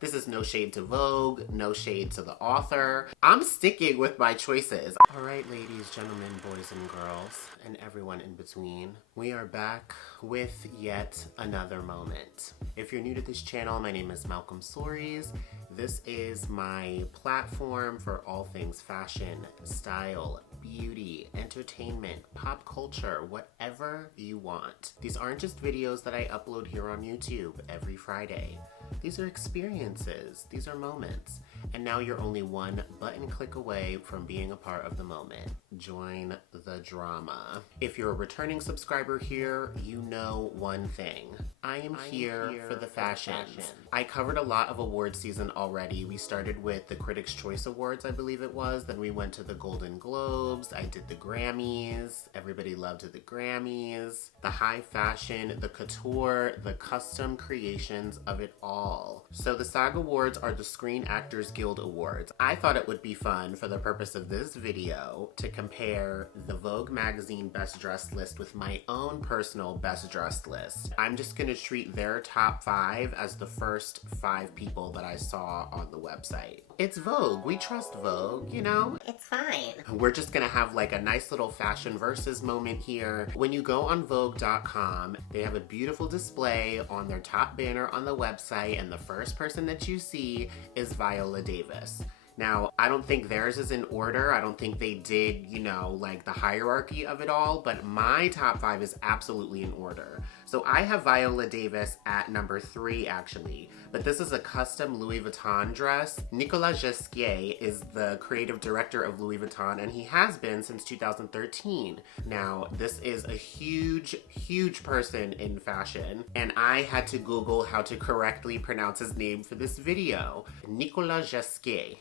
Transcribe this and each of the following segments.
This is no shade to Vogue, no shade to the author. I'm sticking with my choices. All right, ladies, gentlemen, boys and girls, and everyone in between, we are back with yet another moment. If you're new to this channel, my name is Malcolm Soaries. This is my platform for all things fashion, style, beauty, entertainment, pop culture, whatever you want. These aren't just videos that I upload here on YouTube every Friday. These are experiences, these are moments. And now you're only one button click away from being a part of the moment. Join the drama. If you're a returning subscriber here, you know one thing. I am here for the fashions. I covered a lot of award season already. We started with the Critics' Choice Awards, I believe it was. Then we went to the Golden Globes. I did the Grammys. Everybody loved the Grammys. The high fashion, the couture, the custom creations of it all. So the SAG Awards are the Screen Actors Guild Awards. I thought it would be fun for the purpose of this video to compare the Vogue magazine best dressed list with my own personal best dressed list. I'm just gonna treat their top 5 as the first 5 people that I saw on the website. It's Vogue, we trust Vogue, you know? It's fine. We're just gonna have like a nice little fashion versus moment here. When you go on Vogue.com, they have a beautiful display on their top banner on the website, and the first person that you see is Viola Davis. Now, I don't think theirs is in order. I don't think they did, you know, like the hierarchy of it all, but my top 5 is absolutely in order. So I have Viola Davis at number 3, actually, but this is a custom Louis Vuitton dress. Nicolas Ghesquier is the creative director of Louis Vuitton, and he has been since 2013. Now, this is a huge, huge person in fashion, and I had to Google how to correctly pronounce his name for this video. Nicolas Ghesquier.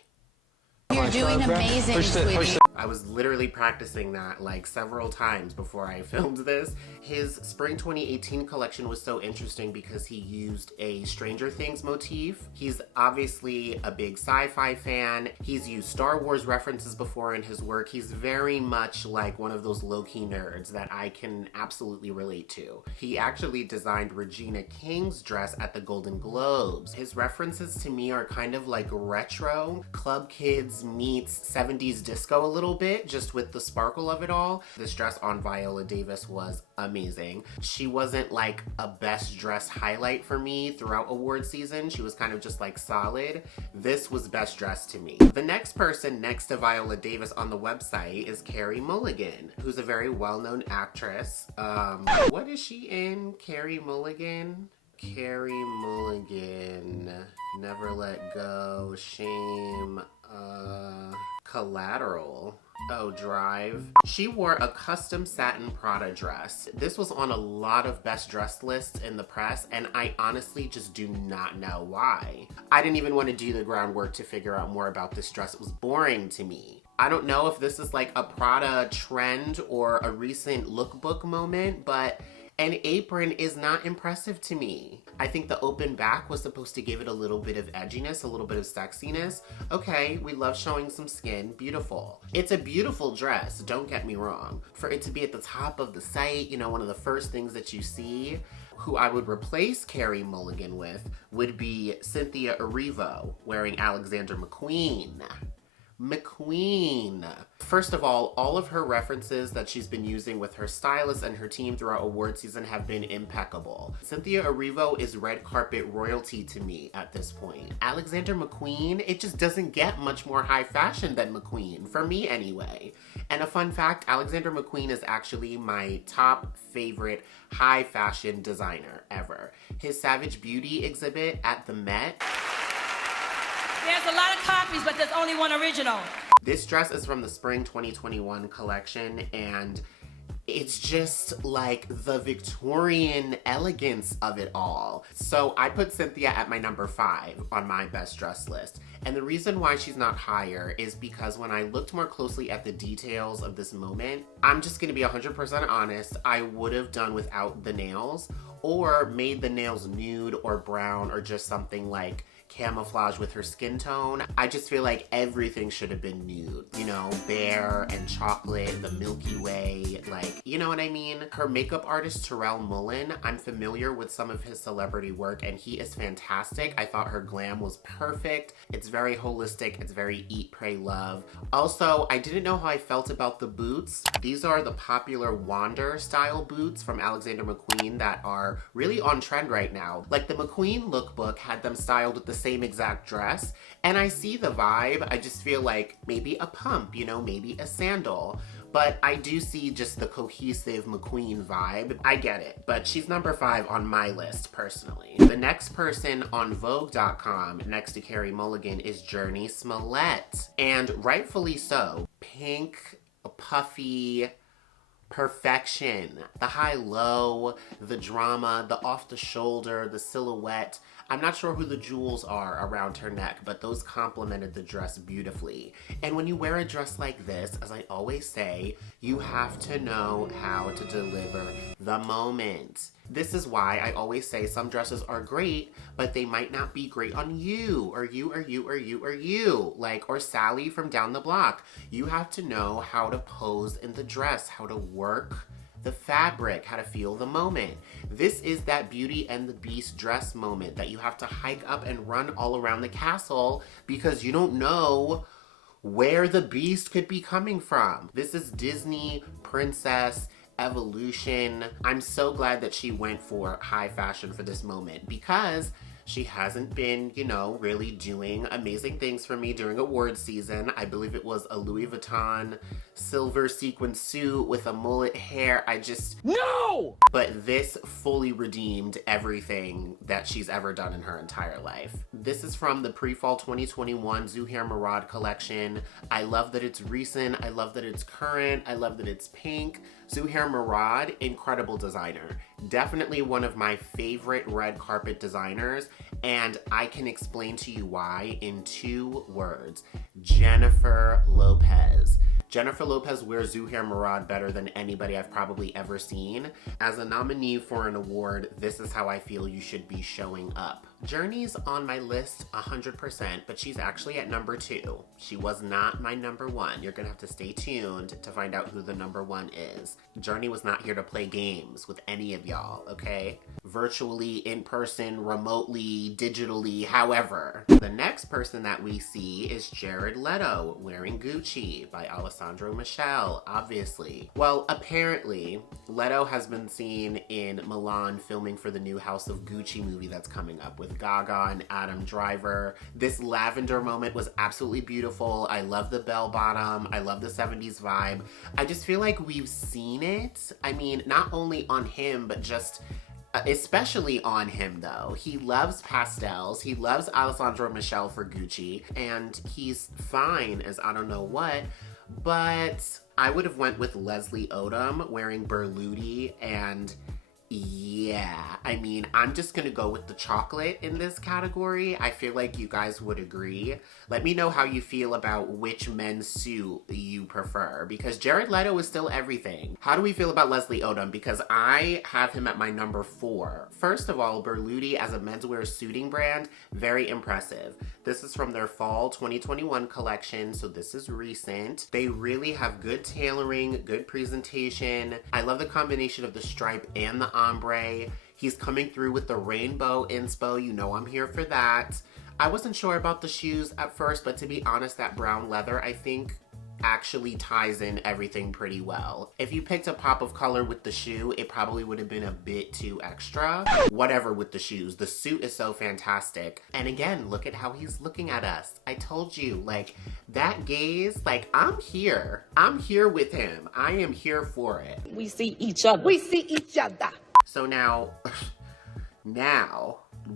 You're doing amazing, sweetie. I was literally practicing that like several times before I filmed this. His spring 2018 collection was so interesting because he used a Stranger Things motif. He's obviously a big sci-fi fan. He's used Star Wars references before in his work. He's very much like one of those low-key nerds that I can absolutely relate to. He actually designed Regina King's dress at the Golden Globes. His references to me are kind of like retro, Club Kids meets 70s disco a little bit, just with the sparkle of it all. This dress on Viola Davis was amazing. She wasn't like a best dress highlight for me throughout award season. She was kind of just like solid. This was best dressed to me. The next person next to Viola Davis on the website is Carrie Mulligan, who's a very well-known actress. What is she in? Carrie Mulligan? Carrie Mulligan. Never Let Go, Shame, Collateral. Oh, Drive. She wore a custom satin Prada dress. This was on a lot of best dressed lists in the press, and I honestly just do not know why. I didn't even want to do the groundwork to figure out more about this dress. It was boring to me. I don't know if this is like a Prada trend or a recent lookbook moment, but an apron is not impressive to me. I think the open back was supposed to give it a little bit of edginess, a little bit of sexiness. Okay, we love showing some skin, beautiful. It's a beautiful dress, don't get me wrong. For it to be at the top of the site, you know, one of the first things that you see. Who I would replace Carrie Mulligan with would be Cynthia Erivo, wearing Alexander McQueen. McQueen. First of all of her references that she's been using with her stylist and her team throughout award season have been impeccable. Cynthia Erivo is red carpet royalty to me at this point. Alexander McQueen, it just doesn't get much more high fashion than McQueen, for me anyway. And a fun fact, Alexander McQueen is actually my top favorite high fashion designer ever. His Savage Beauty exhibit at the Met. There's a lot of copies, but there's only one original. This dress is from the spring 2021 collection, and it's just like the Victorian elegance of it all. So I put Cynthia at my number 5 on my best dress list. And the reason why she's not higher is because when I looked more closely at the details of this moment, I'm just gonna be 100% honest, I would have done without the nails or made the nails nude or brown or just something like camouflage with her skin tone. I just feel like everything should have been nude, you know, bear and chocolate, the Milky Way, like, you know what I mean? Her makeup artist, Terrell Mullen, I'm familiar with some of his celebrity work and he is fantastic. I thought her glam was perfect. It's very holistic. It's very eat, pray, love. Also, I didn't know how I felt about the boots. These are the popular Wander style boots from Alexander McQueen that are really on trend right now. Like the McQueen lookbook had them styled with the same exact dress, and I see the vibe. I just feel like maybe a pump, you know, maybe a sandal. But I do see just the cohesive McQueen vibe. I get it, but she's number 5 on my list personally. The next person on Vogue.com next to Carrie Mulligan is Journey Smilette, and rightfully so. Pink, puffy, perfection. The high-low, the drama, the off-the-shoulder, the silhouette. I'm not sure who the jewels are around her neck, but those complemented the dress beautifully. And when you wear a dress like this, as I always say, you have to know how to deliver the moment. This is why I always say some dresses are great, but they might not be great on you, or you, or you, or you, or you. Like, or Sally from down the block. You have to know how to pose in the dress, how to work the fabric, how to feel the moment. This is that Beauty and the Beast dress moment that you have to hike up and run all around the castle because you don't know where the beast could be coming from. This is Disney princess evolution. I'm so glad that she went for high fashion for this moment because she hasn't been, you know, really doing amazing things for me during award season. I believe it was a Louis Vuitton silver sequin suit with a mullet hair. No! But this fully redeemed everything that she's ever done in her entire life. This is from the pre-fall 2021 Zuhair Murad collection. I love that it's recent. I love that it's current. I love that it's pink. Zuhair Murad, incredible designer. Definitely one of my favorite red carpet designers, and I can explain to you why in 2 words. Jennifer Lopez. Jennifer Lopez wears Zuhair Murad better than anybody I've probably ever seen. As a nominee for an award, this is how I feel you should be showing up. Journey's on my list 100%, but she's actually at number 2. She was not my number 1. You're gonna have to stay tuned to find out who the number 1 is. Journey was not here to play games with any of y'all, okay? Virtually, in person, remotely, digitally, however. The next person that we see is Jared Leto wearing Gucci by Alessandro Michele, obviously. Well, apparently, Leto has been seen in Milan filming for the new House of Gucci movie that's coming up with Gaga and Adam Driver. This lavender moment was absolutely beautiful. I love the bell bottom. I love the 70s vibe. I just feel like we've seen it. I mean, not only on him, but just especially on him though. He loves pastels. He loves Alessandro Michele for Gucci, and he's fine as I don't know what, but I would have went with Leslie Odom wearing Berluti, and yeah, I mean, I'm just gonna go with the chocolate in this category. I feel like you guys would agree. Let me know how you feel about which men's suit you prefer, because Jared Leto is still everything. How do we feel about Leslie Odom? Because I have him at my number 4. First of all, Berluti as a menswear suiting brand, very impressive. This is from their fall 2021 collection, so this is recent. They really have good tailoring, good presentation. I love the combination of the stripe and the ombre. He's coming through with the rainbow inspo. You know I'm here for that. I wasn't sure about the shoes at first, but to be honest, that brown leather, I think, actually ties in everything pretty well. If you picked a pop of color with the shoe, it probably would have been a bit too extra. Whatever with the shoes, the suit is so fantastic. And again, look at how he's looking at us. I told you, like, that gaze, like, I'm here. I'm here with him. I am here for it. We see each other. We see each other. So now,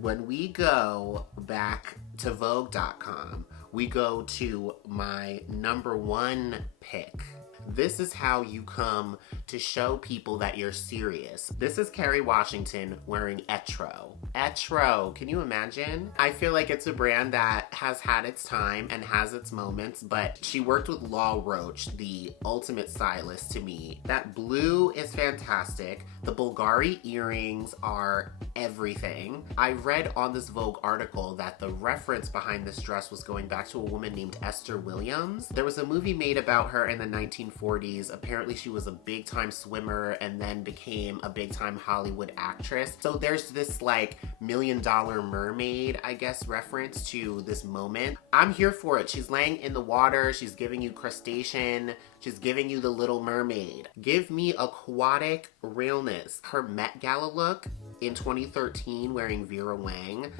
when we go back to Vogue.com, we go to my number 1 pick. This is how you come to show people that you're serious. This is Carrie Washington wearing Etro. Etro, can you imagine? I feel like it's a brand that has had its time and has its moments, but she worked with Law Roach, the ultimate stylist to me. That blue is fantastic. The Bulgari earrings are everything. I read on this Vogue article that the reference behind this dress was going back to a woman named Esther Williams. There was a movie made about her in the 1940s. Apparently she was a big time swimmer and then became a big time Hollywood actress. So there's this like $1 Million Mermaid, I guess, reference to this moment. I'm here for it. She's laying in the water. She's giving you crustacean. She's giving you the Little Mermaid. Give me aquatic realness. Her Met Gala look in 2013 wearing Vera Wang,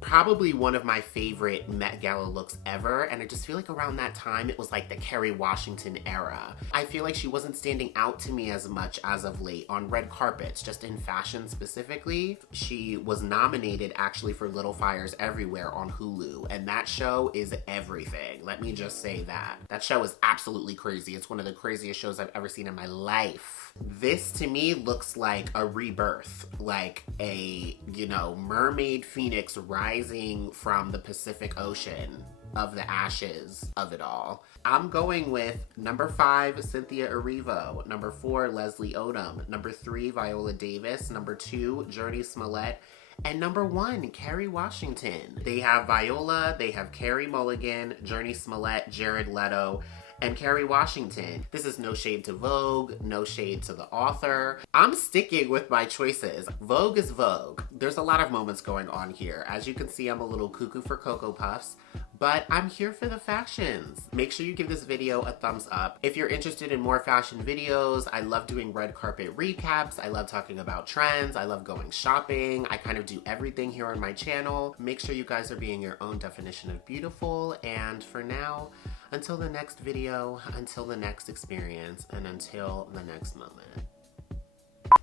probably one of my favorite Met Gala looks ever, and I just feel like around that time it was like the Carrie Washington era. I feel like she wasn't standing out to me as much as of late on red carpets, just in fashion specifically. She was nominated actually for Little Fires Everywhere on Hulu, and that show is everything. Let me just say that. That show is absolutely crazy. It's one of the craziest shows I've ever seen in my life. This to me looks like a rebirth, like a, you know, mermaid phoenix rising from the Pacific Ocean of the ashes of it all. I'm going with number 5, Cynthia Erivo, number 4, Leslie Odom, number 3, Viola Davis, number 2, Journey Smilette, and number 1, Carrie Washington. They have Viola, they have Carrie Mulligan, Journey Smilette, Jared Leto, and Carrie Washington. This is no shade to Vogue, no shade to the author. I'm sticking with my choices. Vogue is Vogue. There's a lot of moments going on here. As you can see, I'm a little cuckoo for Cocoa Puffs, but I'm here for the fashions. Make sure you give this video a thumbs up. If you're interested in more fashion videos, I love doing red carpet recaps. I love talking about trends. I love going shopping. I kind of do everything here on my channel. Make sure you guys are being your own definition of beautiful. And for now, until the next video, until the next experience, and until the next moment.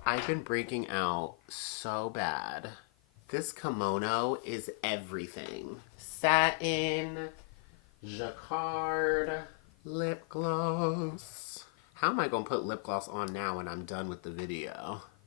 I've been breaking out so bad. This kimono is everything. Satin, jacquard, lip gloss. How am I gonna put lip gloss on now when I'm done with the video?